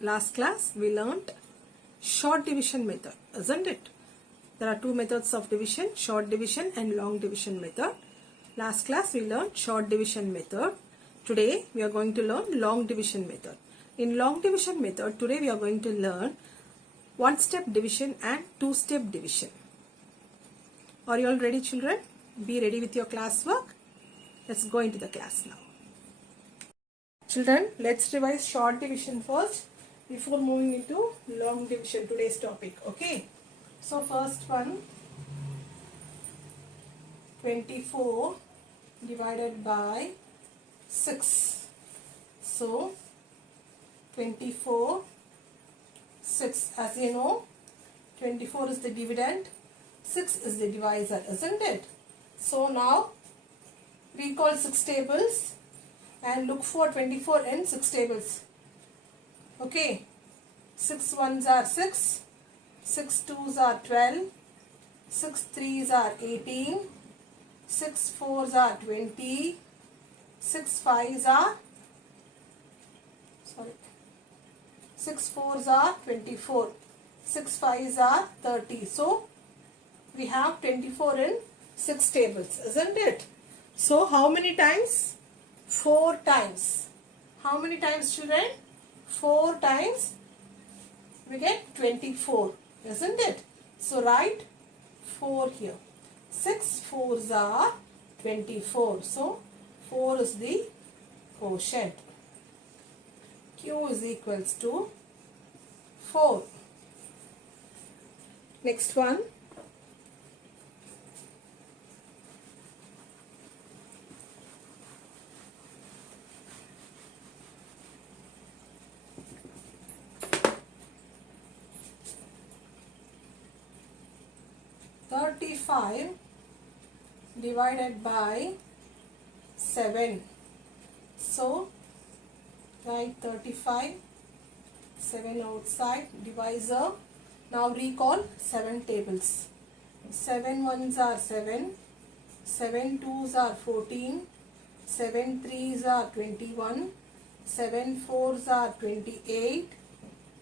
Last class we learnt short division method, isn't it? There are two methods of division, short division and long division method. Last class we learned short division method. Today we are going to learn long division method. In long division method, today we are going to learn one-step division and two-step division. Are you all ready, children? Be ready with your classwork. Let's go into the class now. Children, let's revise short division first before moving into long division, today's topic. Okay. So first one, 24 divided by 6. So 24, 6. As you know, 24 is the dividend, 6 is the divisor, isn't it? So now recall 6 tables and look for 24 in 6 tables. Okay. 6 ones are 6, 6 twos are 12, 6 threes are 18, 6 fours are 20, 6 fives are 6 fours are 24, 6 fives are 30. So we have 24 in 6 tables, isn't it? So how many times? 4 times. How many times, children? 4 times we get 24, isn't it? So write 4 here. 6 fours are 24. So 4 is the quotient. Q is equals to 4. Next one. Thirty-five divided by 7. So write 35, 7 outside, divisor. Now recall 7 tables. 7 ones are 7, 7 twos are 14, 7 threes are 21, 7 fours are 28,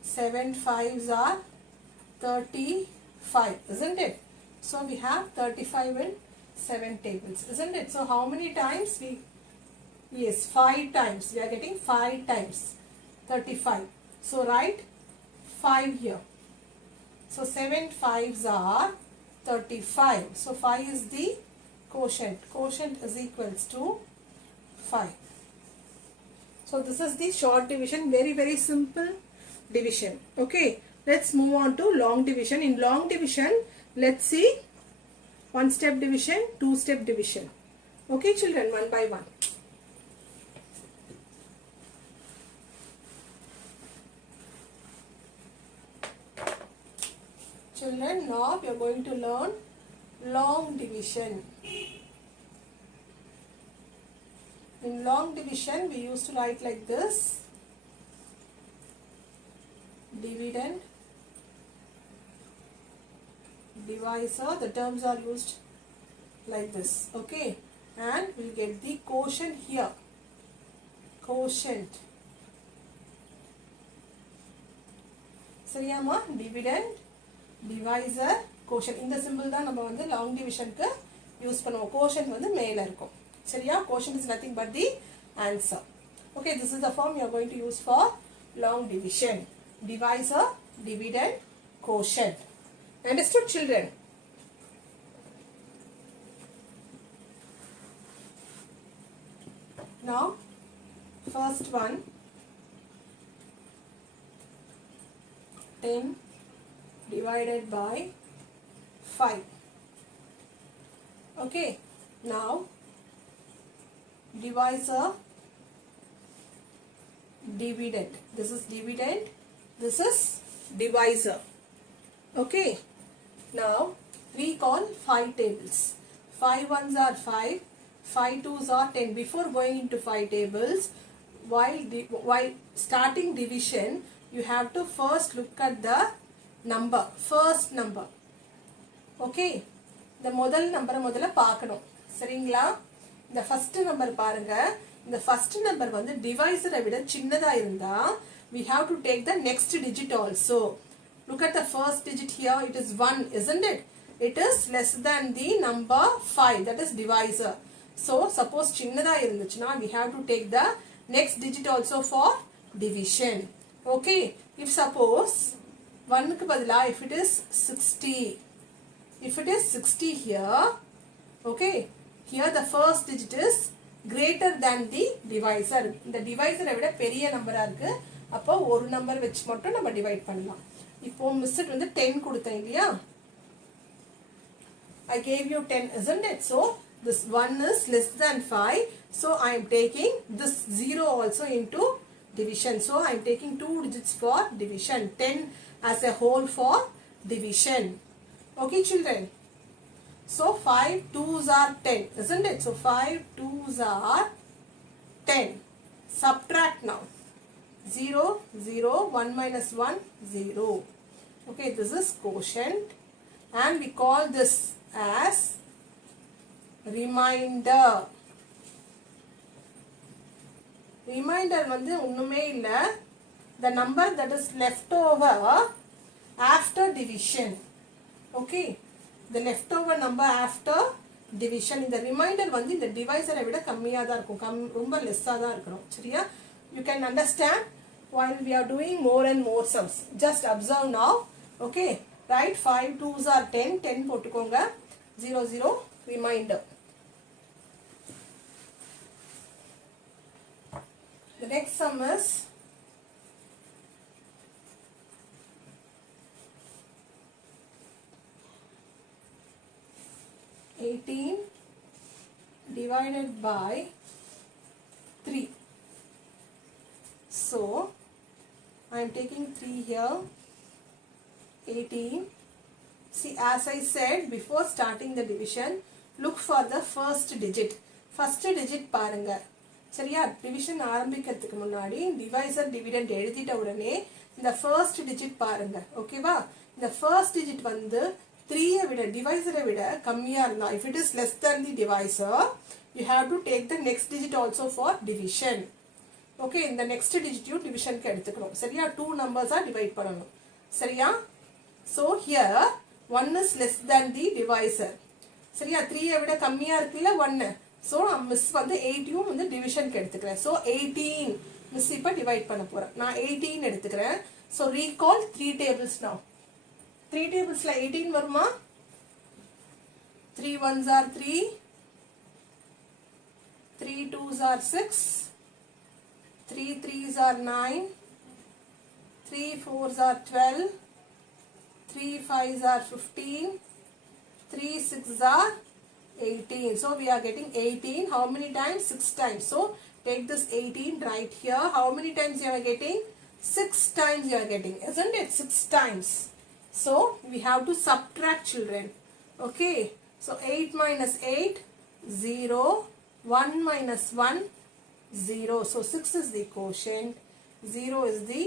7 fives are 35, isn't it? So we have 35 in 7 tables, isn't it? So how many times we? Yes, 5 times. We are getting 5 times 35. So write 5 here. So 7 fives are 35. So 5 is the quotient. Quotient is equals to 5. So this is the short division. Very simple division. Okay. Let's move on to long division. In long division, let's see one-step division, two-step division. Okay, children, one by one. Children, now we are going to learn long division. In long division, we used to write like this: dividend, divisor. The terms are used like this. Okay, and we'll get the quotient here. Quotient. Sariyama, dividend, divisor, quotient. இந்த symbol தான் நம்ம வந்து long division க்கு use பண்ணுவோம். quotient வந்து மேல இருக்கும். சரியா? quotient is nothing but the answer. Okay, this is the form you are going to use for long division. Divisor, dividend, quotient. Understood, children? Now, first one, 10 divided by 5. Okay, now divisor, dividend. This is dividend, this is divisor. Okay, now recall 5 tables. 5 ones are 5, 5 twos are 10. Before going into 5 tables, while starting division, you have to first look at the number, first number. Okay, the முதல் நம்பரை முதல்ல பார்க்கணும். சரிங்களா? இந்த first number பாருங்க. இந்த first number வந்து டிவைசரை விட சின்னதா இருந்தா we have to take the next digit also. Look at the first digit here, it is 1, isn't it? It is less than the number 5, that is divisor. So suppose chinnada irunduchna, we have to take the next digit also for division. Okay, if suppose 1 ku badala if it is 60, if it is 60 here, okay, here the first digit is greater than the divisor. The divisor விட பெரிய நம்பரா இருக்கு, அப்போ ஒரு number வெச்சு மட்டும் நம்ம divide பண்ணலாம். இப்போ மிஸ்ட் வந்து 10 கொடுத்தேன் இல்லையா, I gave you 10, isn't it? So this 1 is less than 5, so I am taking this 0 also into division. So I am taking 2 digits for division, 10 as a whole for division. Okay children, so 5 2s are 10, isn't it? So 5 2s are 10. Subtract now. 0 0 1 minus 1 0. Okay, this is quotient and we call this as remainder. Remainder வந்து ஒண்ணுமே இல்ல, the number that is left over after division. Okay, the leftover number after division. இந்த remainder வந்து இந்த divisor விட கம்மியா தான் இருக்கும், ரொம்ப லெஸ்ஸா தான் இருக்கணும். சரியா? You can understand while we are doing more and more sums. Just observe now. Okay, right? 5 2s are 10, 10 போட்டுக்கோங்க, 0 0 remainder. The next sum is 18 divided by 3. So I am taking 3 here. 18. See, as I said before starting the division, look for the first digit. First digit பாருங்க. சரியா? division ஆரம்பிக்கிறதுக்கு முன்னாடி divisor dividend எழுதிட்ட உடனே இந்த first digit பாருங்க. ஓகேவா? இந்த first digit வந்து 3 விட divisor விட கம்மியா இருந்தா, if it is less than the divisor, you have to take the next digit also for division. Okay, in the next digit you division க்கு எடுத்துக்கணும். சரியா? 2 numbers are divide பண்ணணும். சரியா? So here 1 is less than the divisor. சரியா? 3 விட கம்மியா இருக்குல்ல 1. So miss வந்து 8 வந்து division க்கு எடுத்துக்கிறேன். So 18 மிஸ் இப்ப டிவைட் பண்ண போறேன். நான் 18 எடுத்துக்கிறேன். So recall 3 tables now. 3 tablesல 18 வருமா? 3 1s are 3, 3 2s are 6, 3 3s are 9, 3 4s are 12, 3 5s are 15, 3 6s are 18. So we are getting 18. How many times? 6 times. So take this 18 right here. How many times you are getting? 6 times you are getting, isn't it? 6 times. So we have to subtract, children. Okay, so 8 minus 8 0, 1 minus 1 0. So 6 is the quotient, 0 is the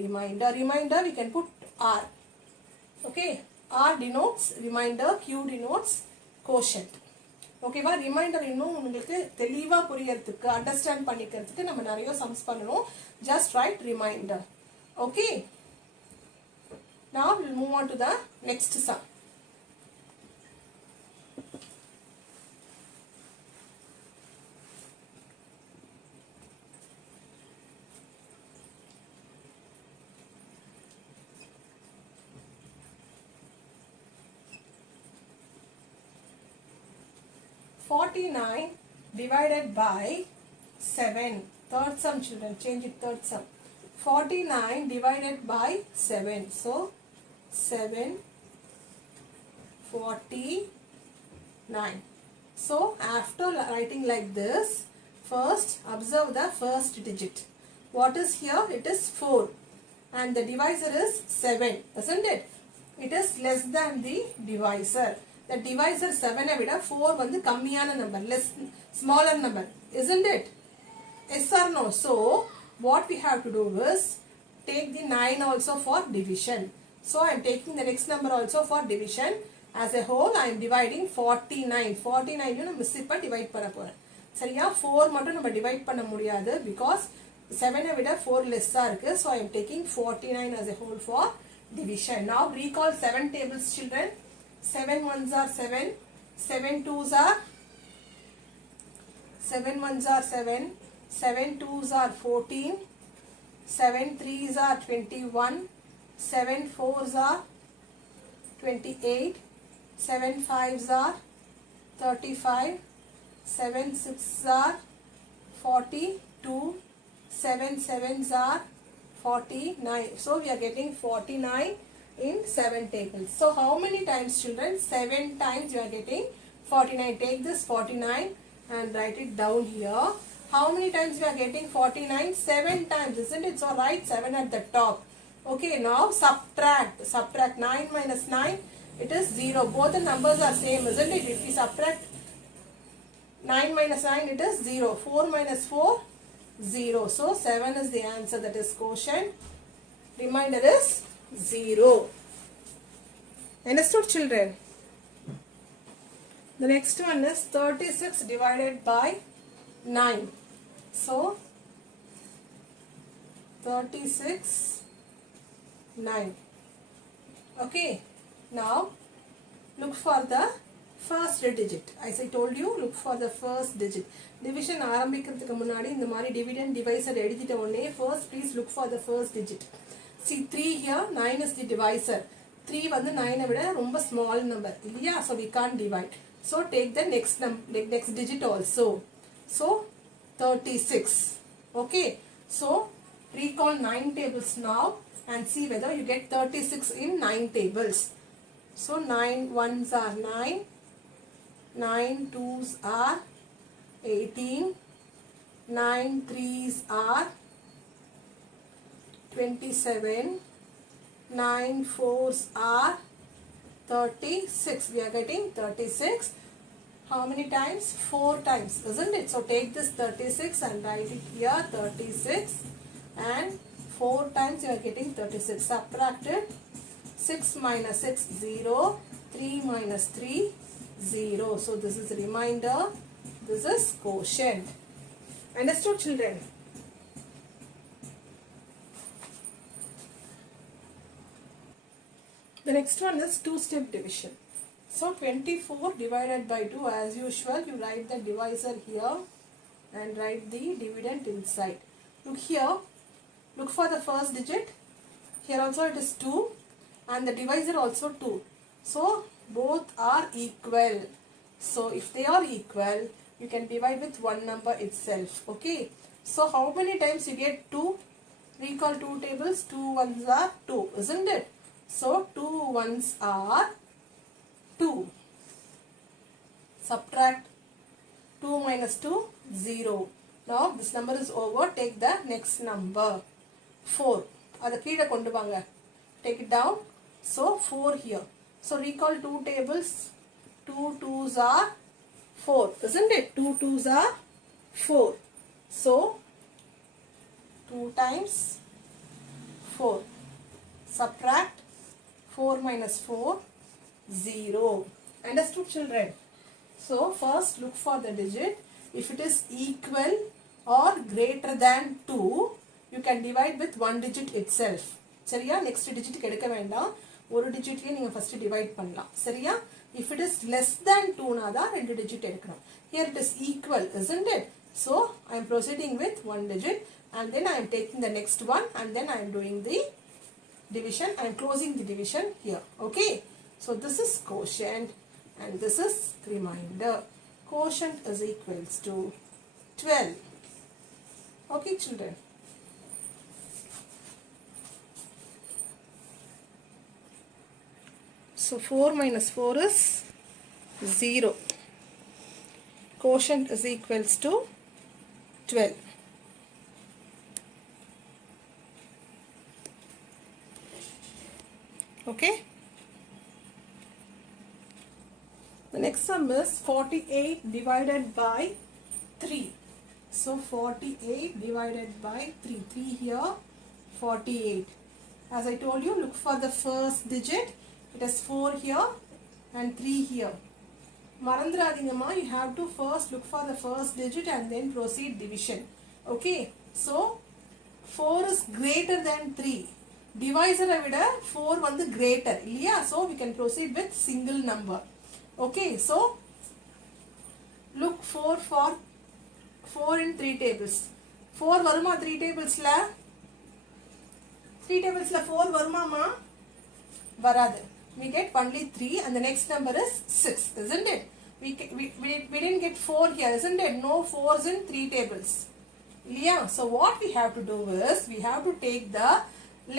remainder. Remainder we can put R. Okay, R denotes remainder, Q denotes quotient. ஓகேவா? Reminder இன்னும் உங்களுக்கு தெளிவா புரியறதுக்கு, understand பண்ணிக்கிறதுக்கு நம்ம நிறைய sums பண்ணணும். Just right reminder. Okay, now we'll move on to the next sum. (49) divided by 7. Third sum, children. Change it, third sum. 49 divided by 7. So 7 49. So after writing like this, first observe the first digit. What is here? It is 4 and the divisor is 7, isn't it? It is less than the divisor. The divisor 7 விட 4 வந்து கம்மியான number, less smaller number, isn't it? Yes or no? So what we have to do is take the 9 also for division. So I am taking the next number also for division. As a whole I am dividing 49. 49 நம்ம miss இப்ப divide பண்ண போறேன். சரியா? 4 மட்டும் நம்ம divide பண்ண முடியாது because 7 விட 4 less இருக்கு. So I am taking 49 as a whole for division. Now recall 7 tables children. 7 ones are 7, 7 twos are 7 ones are 7, 7 twos are 14, 7 threes are 21, 7 fours are 28, 7 fives are 35, 7 sixes are 42, 7 sevens are 49. So we are getting 49 in 7 tables. So how many times children? 7 times you are getting 49. Take this 49 and write it down here. How many times we are getting 49? 7 times, isn't it? So write 7 at the top. Okay, now subtract. Subtract 9 minus 9. It is 0. Both the numbers are same, isn't it? If we subtract 9 minus 9, it is 0. 4 minus 4, 0. So 7 is the answer, that is quotient. Remainder is 0. Understood children? The next one is 36 divided by 9. So 36, 9. Okay. Now look for the first digit. As I told you, look for the first digit. Division ஆரம்பிக்கிறதுக்கு முன்னாடி இந்த மாதிரி dividend divisor எழுதிட்ட உடனே first please look for the first digit. See 3 here, 9 is the divisor. 3 வந்து 9 விட ரொம்ப small number இல்லையா? So we can't divide. So take the next digit also. So 36. Okay. So recall 9 tables now and see whether you get 36 in 9 tables. So 9 ones are 9, 9 twos are 18, 9 threes are 27, 9 fours are 36. We are getting 36. How many times? 4 times, isn't it? So take this 36 and write it here 36, and 4 times you are getting 36. Subtract it. 6 minus 6, 0. 3 minus 3, 0. So this is remainder. This is quotient. Understood children? The next one is two-step division. So 24 divided by 2, as usual you write the divisor here and write the dividend inside. Look here. Look for the first digit. Here also it is 2. And the divisor also 2. So both are equal. So if they are equal, you can divide with one number itself. Okay. So how many times you get 2? Recall 2 tables. 2 ones are 2, isn't it? So 2 ones are 2. Subtract 2 minus 2, 0. Now this number is over. Take the next number 4. Ada keeda kondu vaanga. Take it down. So 4 here. So recall 2 tables. 2 twos are 4, isn't it? 2 twos are 4. So 2 times 4. Subtract 4 minus 4, 0. Understood children? So first look for the digit. If it is equal or greater than 2, you can divide with one digit itself. சரியா? next digit எடுக்க வேண்டாம். ஒரு digitலயே நீங்க first divide பண்ணலாம். சரியா? If it is less than 2 நாதா ரெண்டு digit எடுக்கணும். Here it is equal, isn't it? So I am proceeding with one digit and then I am taking the next one and then I am doing the division. I am closing the division here. Okay? So this is quotient and this is remainder. Quotient is equals to 12. Okay children? So 4 minus 4 is 0. Quotient is equals to 12. Okay. The next sum is 48 divided by 3. So 48 divided by 3. 3 here, 48. As I told you, look for the first digit. It is 4 here and 3 here. Marandradingamma, you have to first look for the first digit and then proceed division. Okay. So 4 is greater than 3. Divisor விட 4 வந்து greater இல்லையா? So we can proceed with single number. Okay, so look 4 for 4 in 3 tables. 4 வருமா 3 tablesல? 3 tablesல 4 வருமாமா? வராது. We get only 3 and the next number is 6, isn't it? We didn't get 4 here, isn't it? No 4s in 3 tables. Yeah, so what we have to do is, we have to take the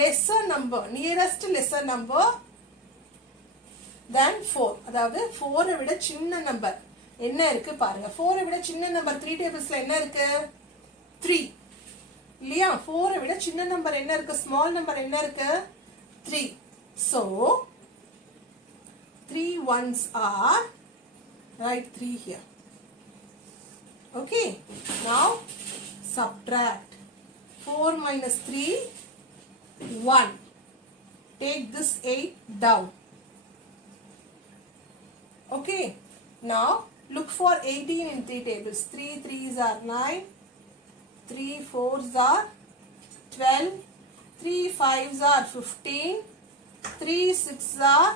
lesser number, nearest lesser number than 4. அதாவது 4 விட சின்ன number என்ன இருக்கு பாருங்க. 4 விட சின்ன number 3 tablesல என்ன இருக்கு? 3. இல்லையா? 4 விட சின்ன நம்பர் என்ன இருக்கு? ஸ்மால் நம்பர் என்ன இருக்கு? 3. So 3 ones are, write 3 here. Okay, now subtract 4 minus 3, 1. Take this 8 down. Okay, now look for 18 in 3 tables. 3 3s are 9, 3 4s are 12, 3 5s are 15, 3 6s are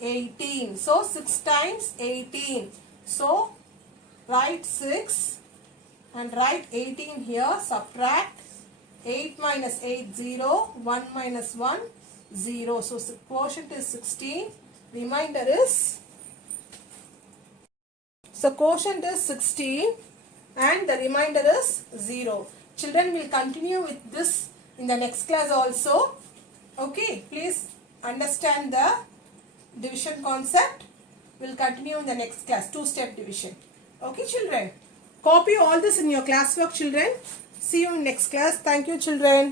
18. So 6 times 18. So write 6 and write 18 here. Subtract 8 minus 8, 0. 1 minus 1, 0. So quotient is 16. Remainder is, so quotient is 16 and the remainder is 0. Children will continue with this in the next class also. Okay, please understand the division concept. We'll continue in the next class, 2-step division. Okay, children. Copy all this in your classwork, children. See you in next class. Thank you, children.